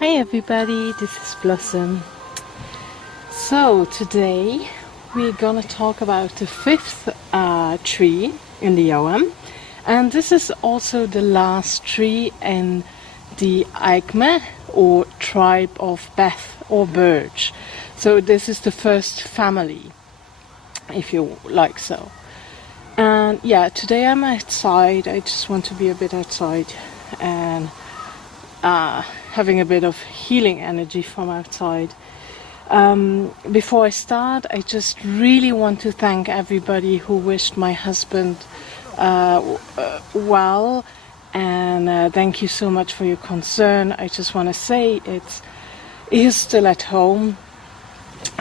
Hi everybody, this is Blossom. So today we're gonna talk about the fifth tree in the Ogham, and this is also the last tree in the Ogham or tribe of Beth or birch. So this is the first family, if you like so. And yeah, today I'm outside. I just want to be a bit outside and having a bit of healing energy from outside. Before I start, I just really want to thank everybody who wished my husband well, and thank you so much for your concern. I just want to say he's still at home,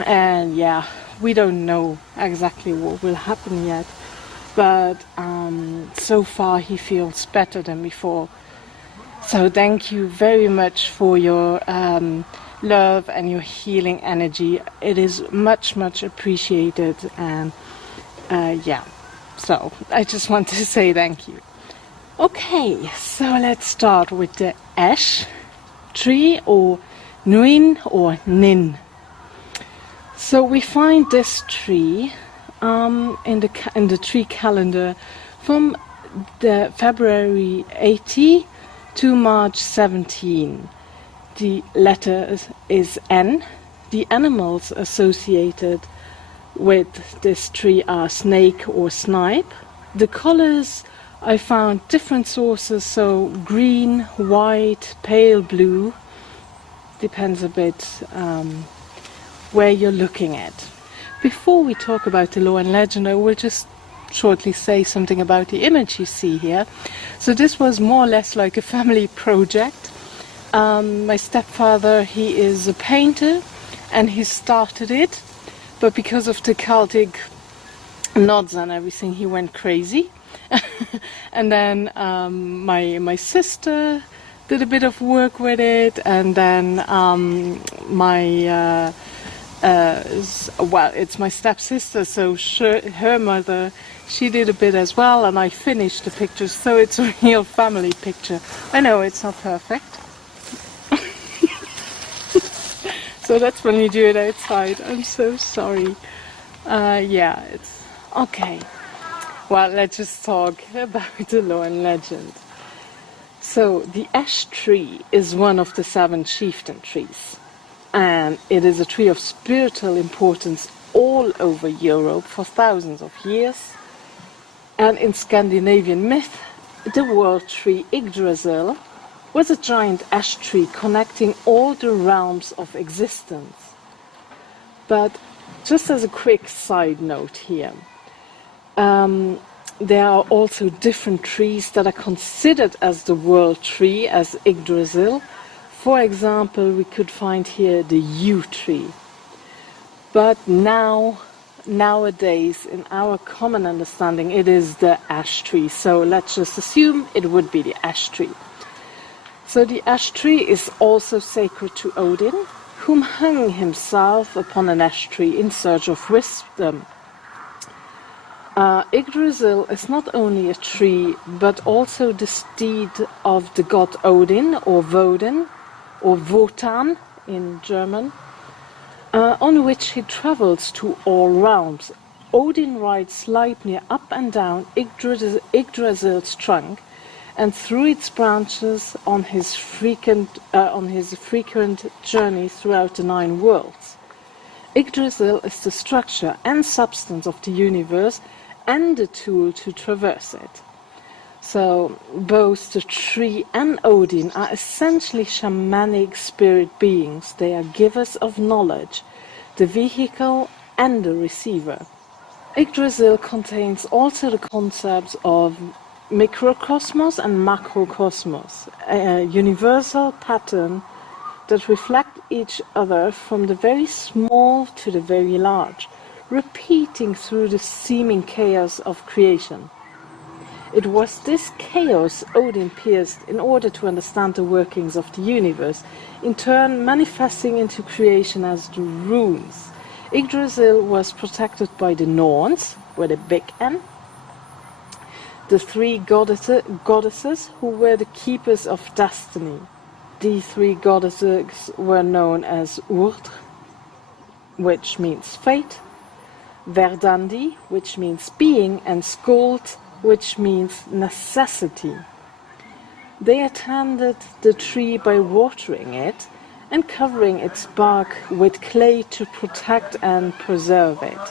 and yeah, we don't know exactly what will happen yet, but so far he feels better than before. So thank you very much for your love and your healing energy. It is much, much appreciated, and yeah, so I just want to say thank you. Okay, so let's start with the ash tree, or Nuin or Nin. So we find this tree in the tree calendar from the February 80 to March 17. The letter is N. The animals associated with this tree are snake or snipe. The colors, I found different sources, so green, white, pale blue, depends a bit where you're looking at. Before we talk about the lore and legend, I will just shortly say something about the image you see here. So this was more or less like a family project. My stepfather, he is a painter, and he started it, but because of the Celtic nods and everything, he went crazy. And then my sister did a bit of work with it, and then it's my stepsister, so her mother, she did a bit as well, and I finished the pictures, so it's a real family picture. I know it's not perfect. So that's when you do it outside. I'm so sorry. Yeah, it's okay. Well, let's just talk about the lore and legend. So the ash tree is one of the 7 chieftain trees, and it is a tree of spiritual importance all over Europe for thousands of years. And in Scandinavian myth, the world tree Yggdrasil was a giant ash tree connecting all the realms of existence. But just as a quick side note here, there are also different trees that are considered as the world tree, as Yggdrasil. For example, we could find here the yew tree. But nowadays, in our common understanding, it is the ash tree. So let's just assume it would be the ash tree. So the ash tree is also sacred to Odin, whom hung himself upon an ash tree in search of wisdom. Yggdrasil is not only a tree, but also the steed of the god Odin, or Woden, or Wotan in German, on which he travels to all realms. Odin rides Sleipnir up and down Yggdrasil's trunk, and through its branches on his frequent journey throughout the 9 worlds. Yggdrasil is the structure and substance of the universe, and the tool to traverse it. So both the tree and Odin are essentially shamanic spirit beings. They are givers of knowledge, the vehicle and the receiver. Yggdrasil contains also the concepts of microcosmos and macrocosmos, a universal pattern that reflect each other from the very small to the very large, repeating through the seeming chaos of creation. It was this chaos Odin pierced in order to understand the workings of the universe, in turn manifesting into creation as the runes. Yggdrasil was protected by the Norns, with a big N, the 3 goddesses who were the keepers of destiny. these three goddesses were known as Urt, which means fate, Verdandi, which means being, and Skuld, which means necessity. They attended the tree by watering it and covering its bark with clay to protect and preserve it.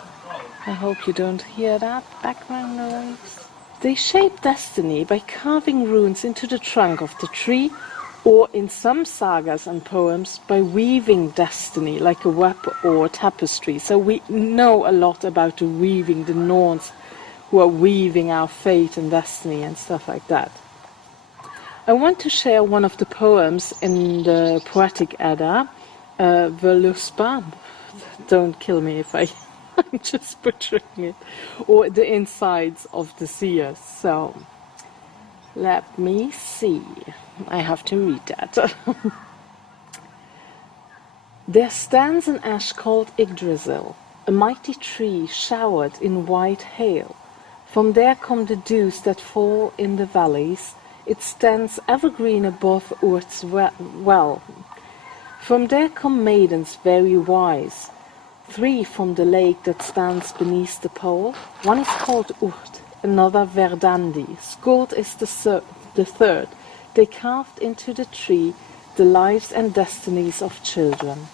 I hope you don't hear that background noise. They shape destiny by carving runes into the trunk of the tree, or in some sagas and poems by weaving destiny like a web or tapestry. So we know a lot about the weaving, the Norns who are weaving our fate and destiny and stuff like that. I want to share one of the poems in the Poetic Edda, Völuspá. Don't kill me if I'm just butchering it. Or the insides of the seers. So, let me see. I have to read that. There stands an ash called Yggdrasil, a mighty tree showered in white hail. From there come the dews that fall in the valleys. It stands evergreen above Urt's well. From there come maidens very wise. 3 from the lake that stands beneath the pole. One is called Urt, another Verdandi. Skuld is the third. They carved into the tree the lives and destinies of children.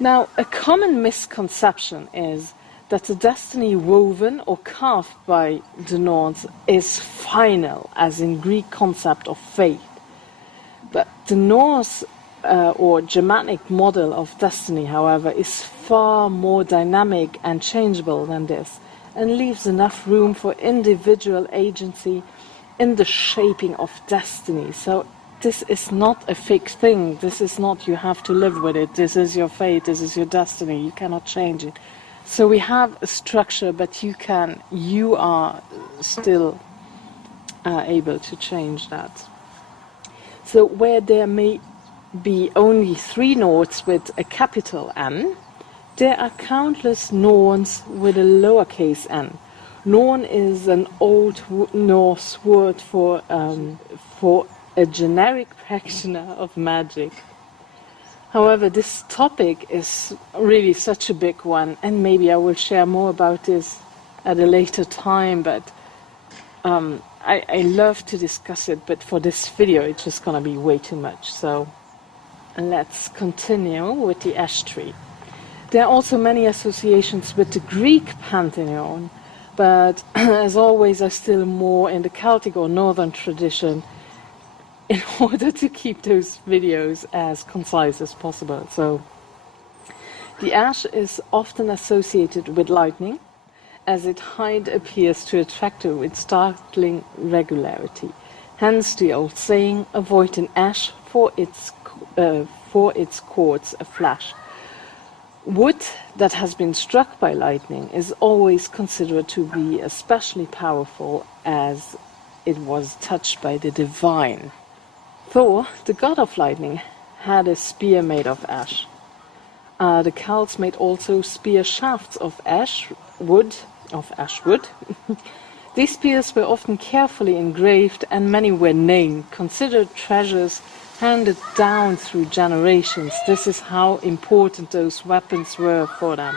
Now, a common misconception is that the destiny woven or carved by the Norns is final, as in Greek concept of fate. But the Norse or Germanic model of destiny, however, is far more dynamic and changeable than this, and leaves enough room for individual agency in the shaping of destiny. So this is not a fixed thing. This is not you have to live with it. This is your fate. This is your destiny. You cannot change it. So we have a structure, but you are still able to change that. So where there may be only 3 Nords with a capital N, there are countless Norns with a lowercase n. Norn is an old Norse word for a generic practitioner of magic. However, this topic is really such a big one, and maybe I will share more about this at a later time, but I love to discuss it, but for this video it's just going to be way too much. So let's continue with the ash tree. There are also many associations with the Greek pantheon, but as always I'm still more in the Celtic or Northern tradition, in order to keep those videos as concise as possible. So, the ash is often associated with lightning, as its height appears to attract it with startling regularity. Hence the old saying, avoid an ash for its cords a flash. Wood that has been struck by lightning is always considered to be especially powerful, as it was touched by the divine. Thor, the god of lightning, had a spear made of ash. The Celts made also spear shafts of ashwood. These spears were often carefully engraved, and many were named, considered treasures handed down through generations. This is how important those weapons were for them.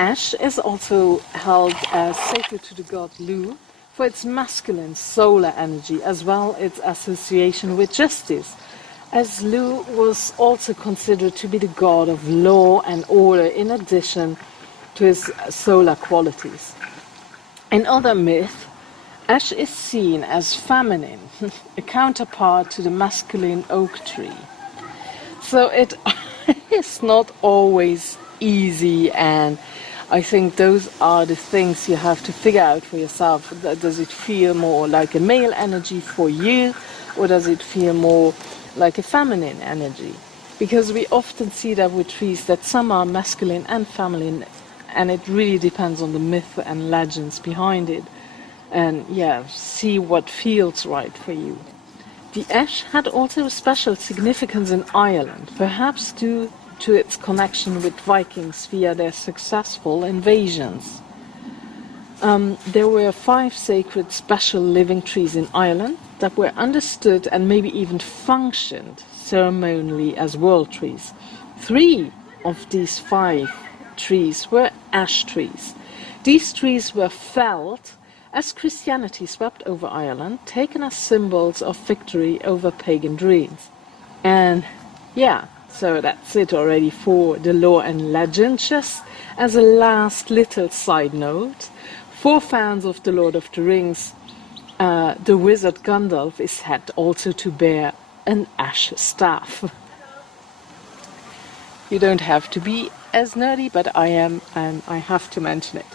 Ash is also held as sacred to the god Lu, for its masculine solar energy, as well as its association with justice, as Lu was also considered to be the god of law and order in addition to his solar qualities. In other myths, ash is seen as feminine, a counterpart to the masculine oak tree. So it is not always easy, and I think those are the things you have to figure out for yourself. Does it feel more like a male energy for you, or does it feel more like a feminine energy? Because we often see that with trees, that some are masculine and feminine, and it really depends on the myth and legends behind it. And yeah, see what feels right for you. The ash had also a special significance in Ireland, perhaps due to its connection with Vikings via their successful invasions. There were 5 sacred special living trees in Ireland, that were understood and maybe even functioned ceremonially as world trees. 3 of these 5 trees were ash trees. These trees were felled as Christianity swept over Ireland, taken as symbols of victory over pagan dreams. And yeah, so that's it already for the lore and legend. Just as a last little side note, for fans of The Lord of the Rings, the wizard Gandalf is said also to bear an ash staff. You don't have to be as nerdy, but I am, and I have to mention it.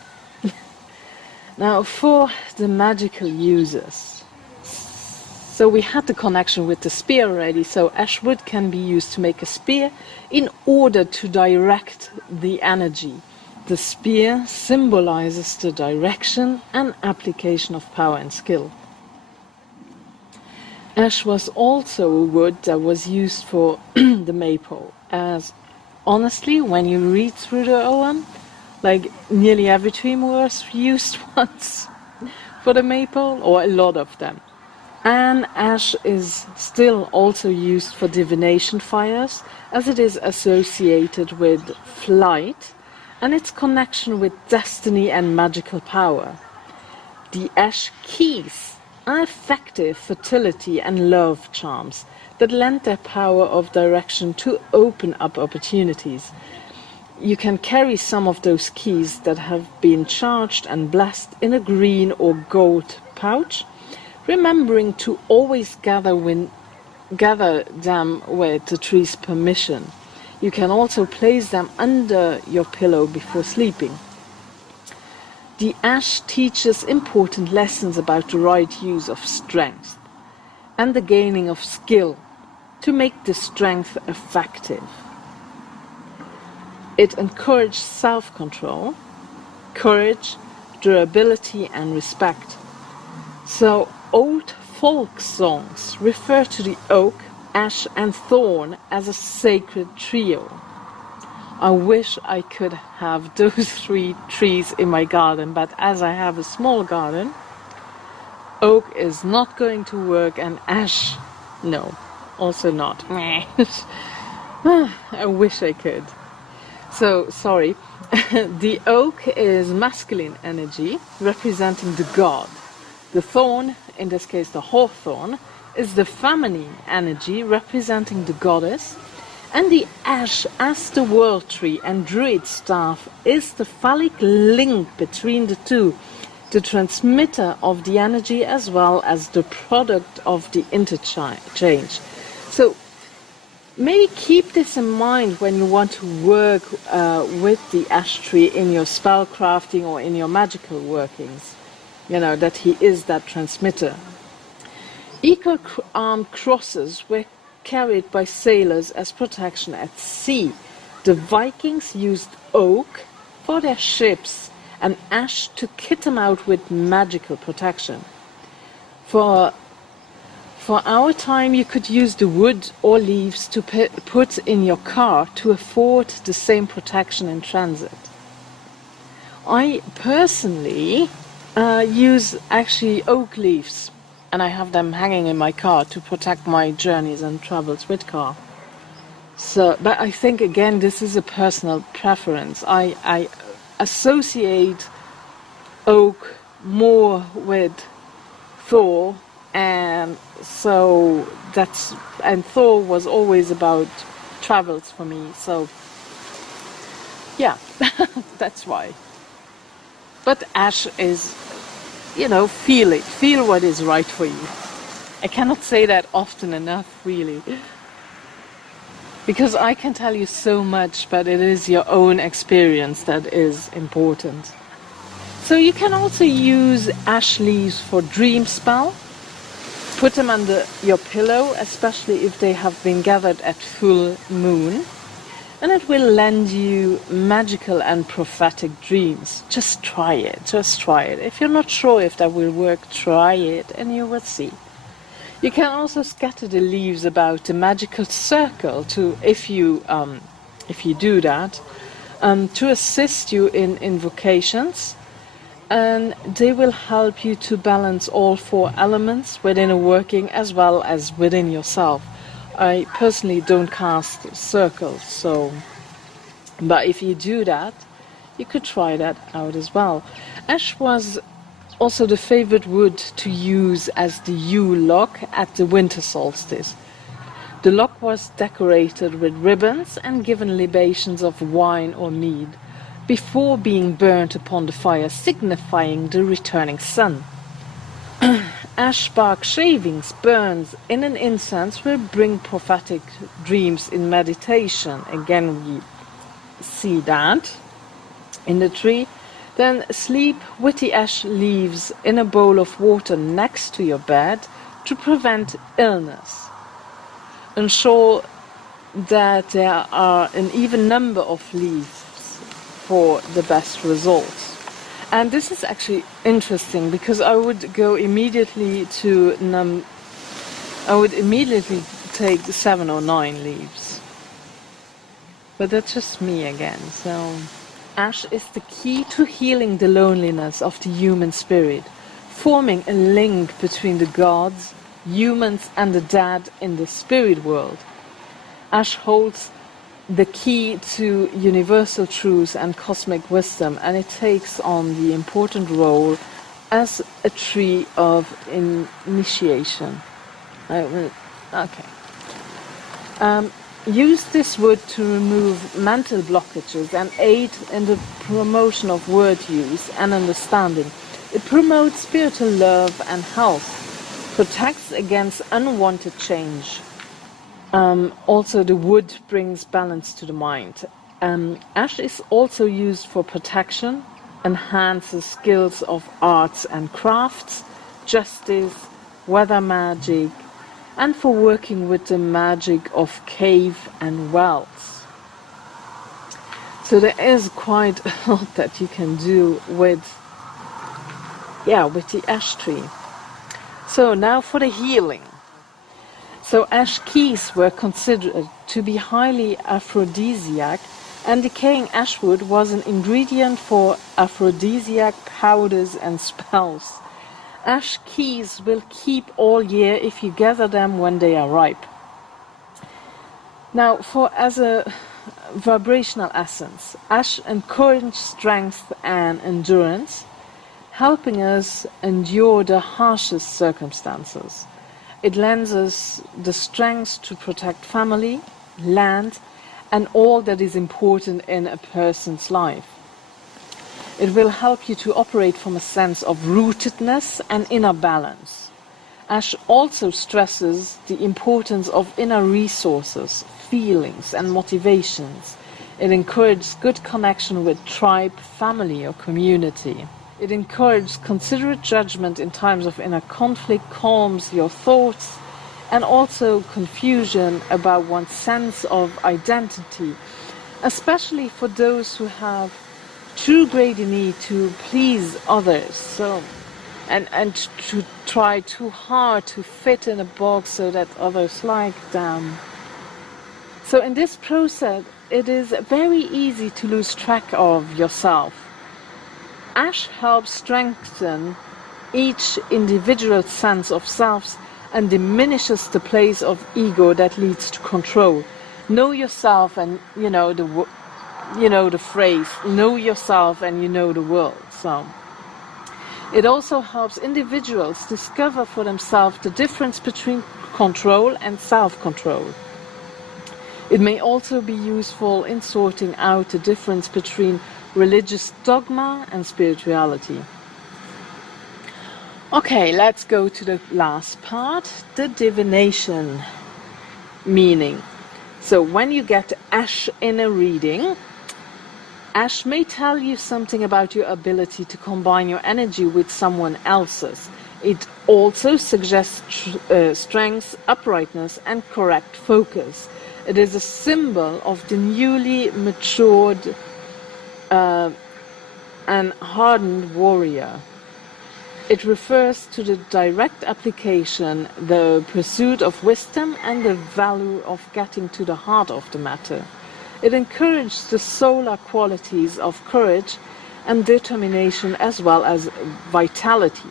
Now, for the magical users, so we had the connection with the spear already, so ash wood can be used to make a spear in order to direct the energy. The spear symbolizes the direction and application of power and skill. Ash was also a wood that was used for the maypole, as honestly, when you read through the Ogham, like nearly every tree was used once for the maypole, or a lot of them. And ash is still also used for divination fires, as it is associated with flight and its connection with destiny and magical power. The ash keys are effective fertility and love charms that lend their power of direction to open up opportunities. You can carry some of those keys that have been charged and blessed in a green or gold pouch, remembering to always gather them with the tree's permission. You can also place them under your pillow before sleeping. The ash teaches important lessons about the right use of strength and the gaining of skill to make the strength effective. It encourages self-control, courage, durability and respect. So old folk songs refer to the oak, ash and thorn as a sacred trio. I wish I could have those 3 trees in my garden, but as I have a small garden, oak is not going to work and ash, no, also not. I wish I could. So, sorry. The oak is masculine energy, representing the god. The thorn, in this case the hawthorn, is the feminine energy, representing the goddess. And the ash, as the world tree and druid staff, is the phallic link between the two, the transmitter of the energy as well as the product of the interchange. So, maybe keep this in mind when you want to work with the ash tree in your spell crafting or in your magical workings. You know, that he is that transmitter. Equal armed crosses were carried by sailors as protection at sea. The Vikings used oak for their ships and ash to kit them out with magical protection. For our time, you could use the wood or leaves to put in your car to afford the same protection in transit. I personally use actually oak leaves, and I have them hanging in my car to protect my journeys and travels with car. So, but I think again this is a personal preference. I associate oak more with Thor, and so Thor was always about travels for me, so yeah, that's why. But ash is, you know, feel what is right for you. I cannot say that often enough, really, because I can tell you so much, but it is your own experience that is important. So you can also use ash leaves for dream spell. Put them under your pillow, especially if they have been gathered at full moon, and it will lend you magical and prophetic dreams. Just try it. If you're not sure if that will work, try it and you will see. You can also scatter the leaves about the magical circle to, if you do that, to assist you in invocations. and they will help you to balance all four elements within a working as well as within yourself. I personally don't cast circles, but if you do that, you could try that out as well. Ash was also the favorite wood to use as the Yule log at the winter solstice. The log was decorated with ribbons and given libations of wine or mead before being burnt upon the fire, signifying the returning sun. Ash bark shavings burned in an incense will bring prophetic dreams in meditation. Again, we see that in the tree. Then sleep with the ash leaves in a bowl of water next to your bed to prevent illness. Ensure that there are an even number of leaves for the best results. And this is actually interesting because I would go immediately to I would immediately take 7 or 9 leaves. But that's just me again. So ash is the key to healing the loneliness of the human spirit, forming a link between the gods, humans and the dead in the spirit world. Ash holds the key to universal truths and cosmic wisdom, and it takes on the important role as a tree of initiation. Use this wood to remove mental blockages and aid in the promotion of word use and understanding. It promotes spiritual love and health, protects against unwanted change. Also, the wood brings balance to the mind. Ash is also used for protection, enhances skills of arts and crafts, justice, weather magic, and for working with the magic of cave and wells. So there is quite a lot that you can do with the ash tree. So now for the healing. So ash keys were considered to be highly aphrodisiac, and decaying ash wood was an ingredient for aphrodisiac powders and spells. Ash keys will keep all year if you gather them when they are ripe. Now, as a vibrational essence, ash encourages strength and endurance, helping us endure the harshest circumstances. It lends us the strength to protect family, land, and all that is important in a person's life. It will help you to operate from a sense of rootedness and inner balance. Ash also stresses the importance of inner resources, feelings, and motivations. It encourages good connection with tribe, family, or community. It encourages considerate judgment in times of inner conflict, calms your thoughts, and also confusion about one's sense of identity, especially for those who have too great a need to please others, and to try too hard to fit in a box so that others like them. So in this process, it is very easy to lose track of yourself. Ash helps strengthen each individual sense of self and diminishes the place of ego that leads to control. Know yourself, and the phrase, know yourself and you know the world. So it also helps individuals discover for themselves the difference between control and self-control. It may also be useful in sorting out the difference between religious dogma and spirituality. Okay, let's go to the last part, the divination meaning. So when you get ash in a reading, ash may tell you something about your ability to combine your energy with someone else's. It also suggests strength, uprightness, and correct focus. It is a symbol of the newly matured and hardened warrior. It refers to the direct application, the pursuit of wisdom, and the value of getting to the heart of the matter. It encourages the solar qualities of courage and determination as well as vitality.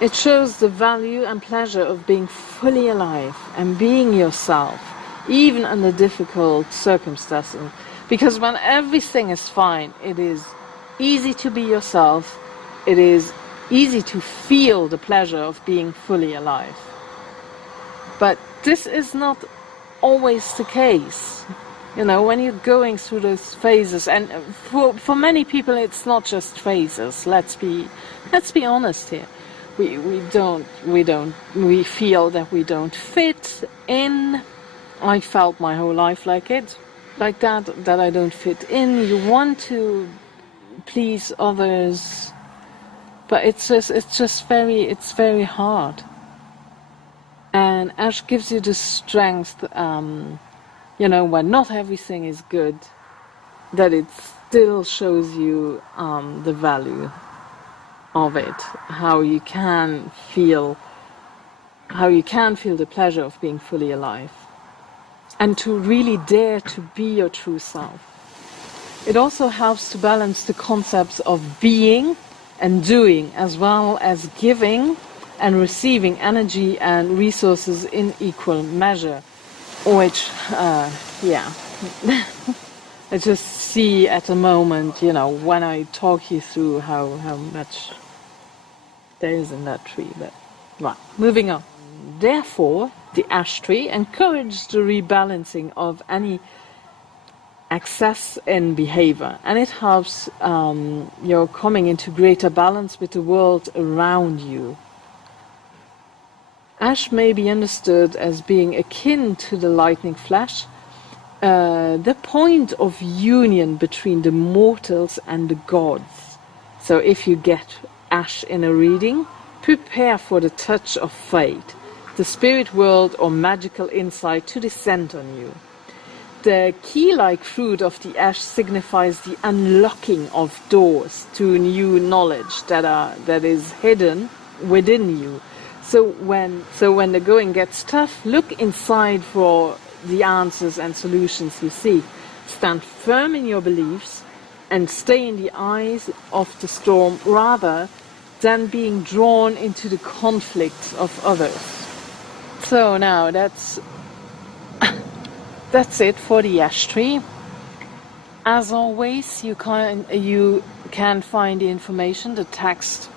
It shows the value and pleasure of being fully alive and being yourself, even under difficult circumstances. Because when everything is fine, it is easy to be yourself. It is easy to feel the pleasure of being fully alive. But this is not always the case. You know, when you're going through those phases, and for many people it's not just phases. Let's be honest here. We feel that we don't fit in. I felt my whole life like that I don't fit in. You want to please others, but it's very hard. And Ash gives you the strength, you know, when not everything is good, that it still shows you the value of it, how you can feel the pleasure of being fully alive, and to really dare to be your true self. It also helps to balance the concepts of being and doing, as well as giving and receiving energy and resources in equal measure, which, yeah, I just see at the moment, you know, when I talk you through how much there is in that tree. But right, moving on. Therefore, the ash tree encourages the rebalancing of any excess in behavior, and it helps your coming into greater balance with the world around you. Ash may be understood as being akin to the lightning flash, the point of union between the mortals and the gods. So if you get Ash in a reading, prepare for the touch of fate, the spirit world or magical insight to descend on you. The key-like fruit of the ash signifies the unlocking of doors to new knowledge that is hidden within you. So when the going gets tough, look inside for the answers and solutions you seek. Stand firm in your beliefs and stay in the eyes of the storm rather than being drawn into the conflicts of others. So now that's it for the ash tree. As always, you can find the information, the text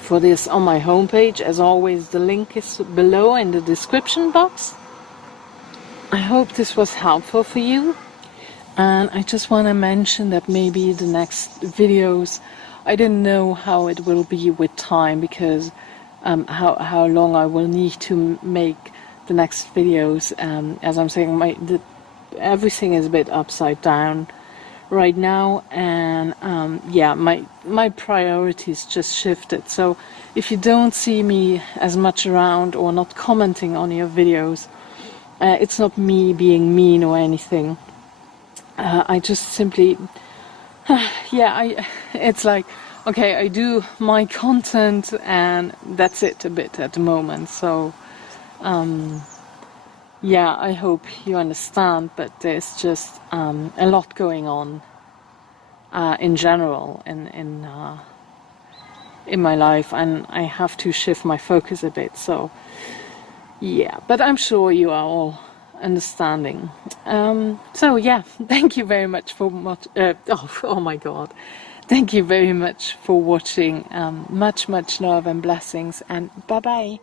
for this on my homepage. As always, the link is below in the description box. I hope this was helpful for you, and I just want to mention that maybe the next videos, I don't know how it will be with time, because how long I will need to make the next videos. As I'm saying, everything is a bit upside down right now, and yeah, my priorities just shifted. So if you don't see me as much around or not commenting on your videos, it's not me being mean or anything. I just simply yeah, it's like, okay, I do my content and that's it a bit at the moment. So yeah, I hope you understand, but there's just a lot going on in general in my life, and I have to shift my focus a bit. So yeah, but I'm sure you are all understanding. So yeah, thank you very much for oh my god, thank you very much for watching. Much love and blessings, and bye bye.